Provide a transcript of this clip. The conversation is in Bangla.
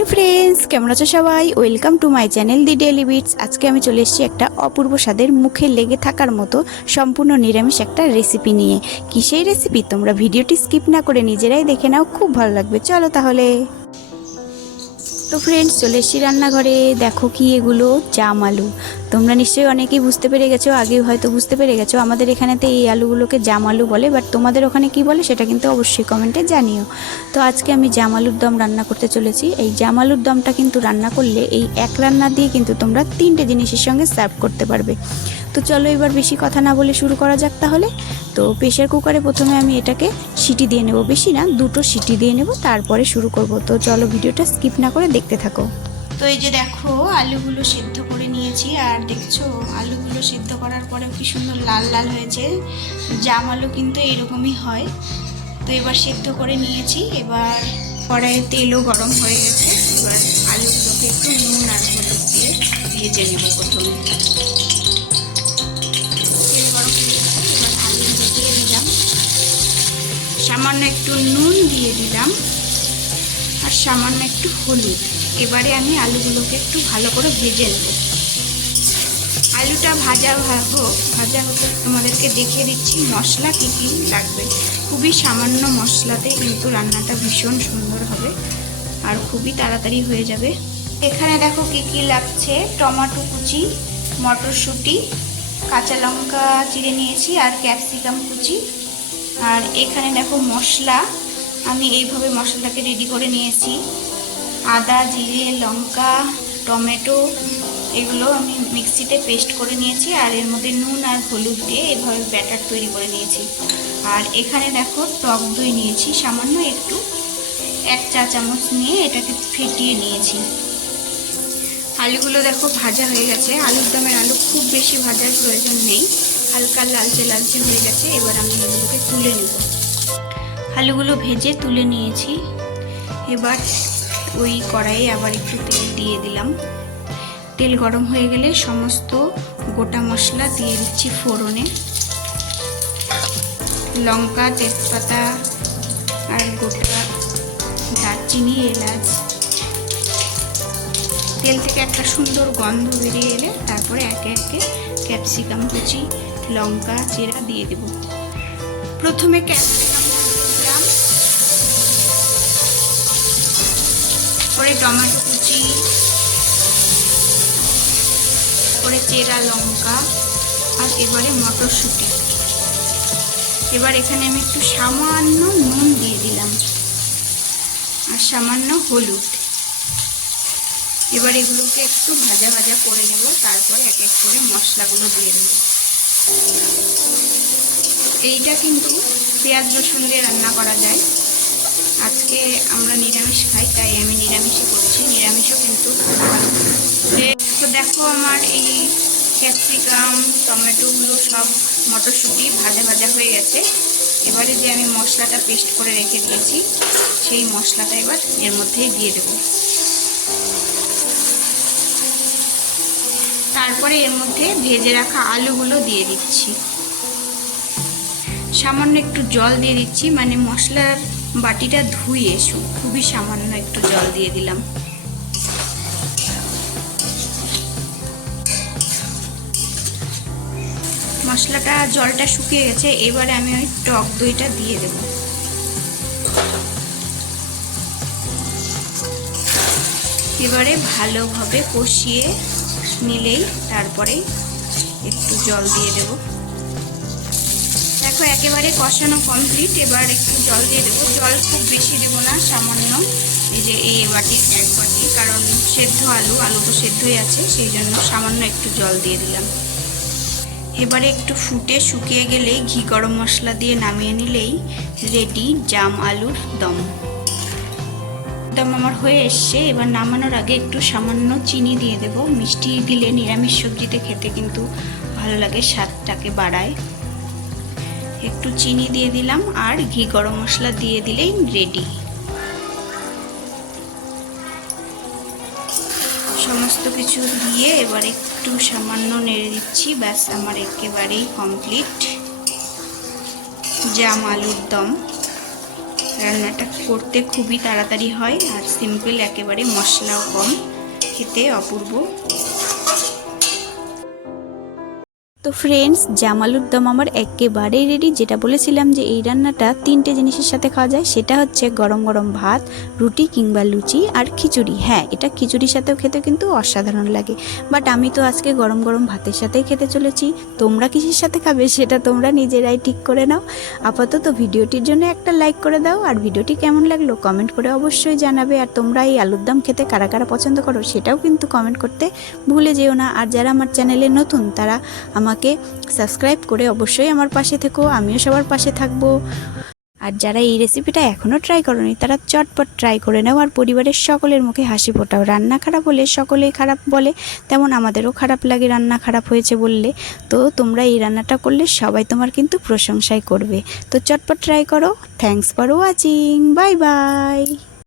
হ্যালো ফ্রেন্ডস কেমন আছো সবাই? Welcome to my channel the daily bits আজকে আমি চলে এসেছি একটা অপূর্ব স্বাদের মুখে লেগে থাকার মতো সম্পূর্ণ নিরামিষ একটা রেসিপি নিয়ে। কি সেই রেসিপি তোমরা ভিডিওটি স্কিপ না করে নিজেরাই দেখে নাও, খুব ভালো লাগবে। চলো তাহলে। তো ফ্রেন্ডস চলে এসেছি রান্নাঘরে। দেখো কি এগুলো, জাম আলু। তোমরা নিশ্চয়ই অনেকেই বুঝতে পেরে গেছো আগেও হয়তো বুঝতে পেরে গেছো। আমাদের এখানেতে এই আলুগুলোকে জাম আলু বলে বাট তোমাদের ওখানে কি বলে সেটা কিন্তু অবশ্যই কমেন্টে জানিও। তো আজকে আমি জাম আলুর দম রান্না করতে চলেছি। এই জাম আলুর দমটা কিন্তু রান্না করলে এই এক রান্না দিয়ে কিন্তু তোমরা তিনটে জিনিসের সঙ্গে সার্ভ করতে পারবে। তো চলো এবার বেশি কথা না বলে শুরু করা যাক তাহলে। তো প্রেশার কুকারে প্রথমে আমি এটাকে সিটি দিয়ে নেব, বেশি না, দুটো সিটি দিয়ে নেব, তারপরে শুরু করব। তো চলো ভিডিওটা স্কিপ না করে দেখতে থাকো। তো এই যে দেখো, আলুগুলো সিদ্ধ করে নিয়েছি আর দেখছ, আলুগুলো সিদ্ধ করার পরেও কি সুন্দর লাল লাল হয়েছে। জাম আলু কিন্তু এরকমই হয়। তো এবার সিদ্ধ করে নিয়েছি। এবার কড়াইয়ে তেলও গরম হয়ে গেছে। এবার আলুগুলোকে একটু নুন আর হলুদ দিয়ে ভেজে নেব প্রথমে। এবার দিয়ে দিলাম। সামান্য একটু নুন দিয়ে দিলাম। আর সামান্য একটু হলুদ। এবারে আমি আলুগুলোকে একটু ভালো করে ভেজে নেব। আলুটা ভাজা হোক, ভাজা হতে তোমাদেরকে দেখিয়ে দিচ্ছি মশলা কী কী লাগবে। খুবই সামান্য মশলাতে কিন্তু রান্নাটা ভীষণ সুন্দর হবে আর খুবই তাড়াতাড়ি হয়ে যাবে। এখানে দেখো কী কী লাগছে। টমেটো কুচি, মটরশুঁটি, কাঁচা লঙ্কা চিড়ে নিয়েছি আর ক্যাপসিকাম কুচি। আর এখানে দেখো মশলা। আমি এইভাবে মশলাটাকে রেডি করে নিয়েছি। আদা, জিরে, লঙ্কা, টমেটো এগুলো আমি মিক্সিতে পেস্ট করে নিয়েছি আর এর মধ্যে নুন আর হলুদ দিয়ে এভাবে ব্যাটার তৈরি করে নিয়েছি। আর এখানে দেখো টক দই নিয়েছি, সামান্য একটু, এক চা চামচ নিয়ে এটাকে ফেটিয়ে নিয়েছি। আলুগুলো দেখো ভাজা হয়ে গেছে, আলুর দমের আলু খুব বেশি ভাজার প্রয়োজন নেই, হালকা লালচে লালচে হয়ে গেছে, এবার আমি এগুলোকে তুলে নেব। আলুগুলো ভেজে তুলে নিয়েছি, এবার ওই কড়াইয়ে আবার একটু তেল দিয়ে দিলাম। তেল গরম হয়ে গেলে সমস্ত গোটা মশলা দিয়ে দিচ্ছি ফোড়নে। লঙ্কা, তেজপাতা আর গোটা দারচিনি, এলাচ। তেল থেকে একটা সুন্দর গন্ধ বেরিয়ে এলে তারপরে একে একে ক্যাপসিকাম, কুচি, লঙ্কা চেরা দিয়ে দেব। প্রথমে ক্যাপসিকাম দিলাম। পরে টমেটো কুচি পরে চেরা লঙ্কা আর এবারে মটরশুঁটি। এবার এখানে আমি একটু সামান্য নুন দিয়ে দিলাম আর সামান্য হলুদ। এবার এগুলোকে একটু ভাজা ভাজা করে নেব, তারপরে এক এক করে মশলাগুলো দিয়ে দেব। এইটা কিন্তু পেঁয়াজ রসুন দিয়ে রান্না করা যায়। আজকে আমরা নিরামিষ খাই, তাই আমি নিরামিষই করছি। নিরামিষও কিন্তু তো দেখো আমার এই ক্যাপসিকাম টমেটোগুলো সব মটরশুঁটি ভাজা ভাজা হয়ে গেছে। এবারে যে আমি মশলাটা পেস্ট করে রেখে দিয়েছি, সেই মশলাটা এবার এর মধ্যেই দিয়ে দেবো। তারপরে এর মধ্যে ভেজে রাখা আলুগুলো দিয়ে দিচ্ছি। সামান্য একটু জল দিয়ে দিচ্ছি মানে মশলার বাটিটা ধুয়ে খুবই সামান্য একটু জল দিয়ে দিলাম। মশলাটা, জলটা শুকিয়ে গেছে, এবারে আমি ওই টক দইটা দিয়ে দেব। এবারে ভালোভাবে কষিয়ে নিলেই তারপরে একটু জল দিয়ে দেব। দেখো, একেবারে কষানো কমপ্লিট এবার একটু জল দিয়ে দেবো। জল খুব বেশি দেবো না, সামান্য এই যে এই বাটি, এক বাটি, কারণ সেদ্ধ আলু আলু তো সেদ্ধই আছে, সেই জন্য সামান্য একটু জল দিয়ে দিলাম। এবারে একটু ফুটে শুকিয়ে গেলে ঘি গরম মশলা দিয়ে নামিয়ে নিলেই রেডি জাম আলুর দম। দম আমার হয়ে এসছে। এবার নামানোর আগে একটু সামান্য চিনি দিয়ে দেব। মিষ্টি দিলে নিরামিষ সবজিতে খেতে কিন্তু ভালো লাগে, স্বাদটাকে বাড়ায়। একটু চিনি দিয়ে দিলাম আর ঘি গরম মশলা দিয়ে দিলেই রেডি সমস্ত কিছু দিয়ে এবার একটু সামান্য নেড়ে দিচ্ছি। ব্যাস, আমার একেবারেই কমপ্লিট জাম আলুর দম। রান্নাটা করতে খুবই তাড়াতাড়ি হয় আর সিম্পল একেবারে মশলাও কম। খেতে অপূর্ব। তো ফ্রেন্ডস জামালুর দম আমার একেবারেই রেডি যেটা বলেছিলাম যে এই রান্নাটা তিনটে জিনিসের সাথে খাওয়া যায়, সেটা হচ্ছে গরম গরম ভাত, রুটি কিংবা লুচি আর খিচুড়ি। হ্যাঁ এটা খিচুড়ির সাথেও খেতে কিন্তু অসাধারণ লাগে। বাট আমি তো আজকে গরম গরম ভাতের সাথেই খেতে চলেছি। তোমরা কিসের সাথে খাবে সেটা তোমরা নিজেরাই ঠিক করে নাও। আপাতত ভিডিওটির জন্য একটা লাইক করে দাও। আর ভিডিওটি কেমন লাগল কমেন্ট করে অবশ্যই জানাবে। আর তোমরা এই আলুর দম খেতে কারা কারা পছন্দ করো সেটাও কিন্তু কমেন্ট করতে ভুলে যেও না। আর যারা আমার চ্যানেলে নতুন, তারা আমাকে সাবস্ক্রাইব করে অবশ্যই আমার পাশে থেকো, আমিও সবার পাশে থাকব। আর যারা এই রেসিপিটা এখনও ট্রাই করনি, তারা চটপট ট্রাই করে নাও আর পরিবারের সকলের মুখে হাসি ফোটাও। রান্না খারাপ হলে সকলেই খারাপ বলে, তেমন আমাদেরও খারাপ লাগে রান্না খারাপ হয়েছে বললে। তো তোমরা এই রান্নাটা করলে সবাই তোমার কিন্তু প্রশংসাই করবে। তো চটপট ট্রাই করো। Thanks for watching bye bye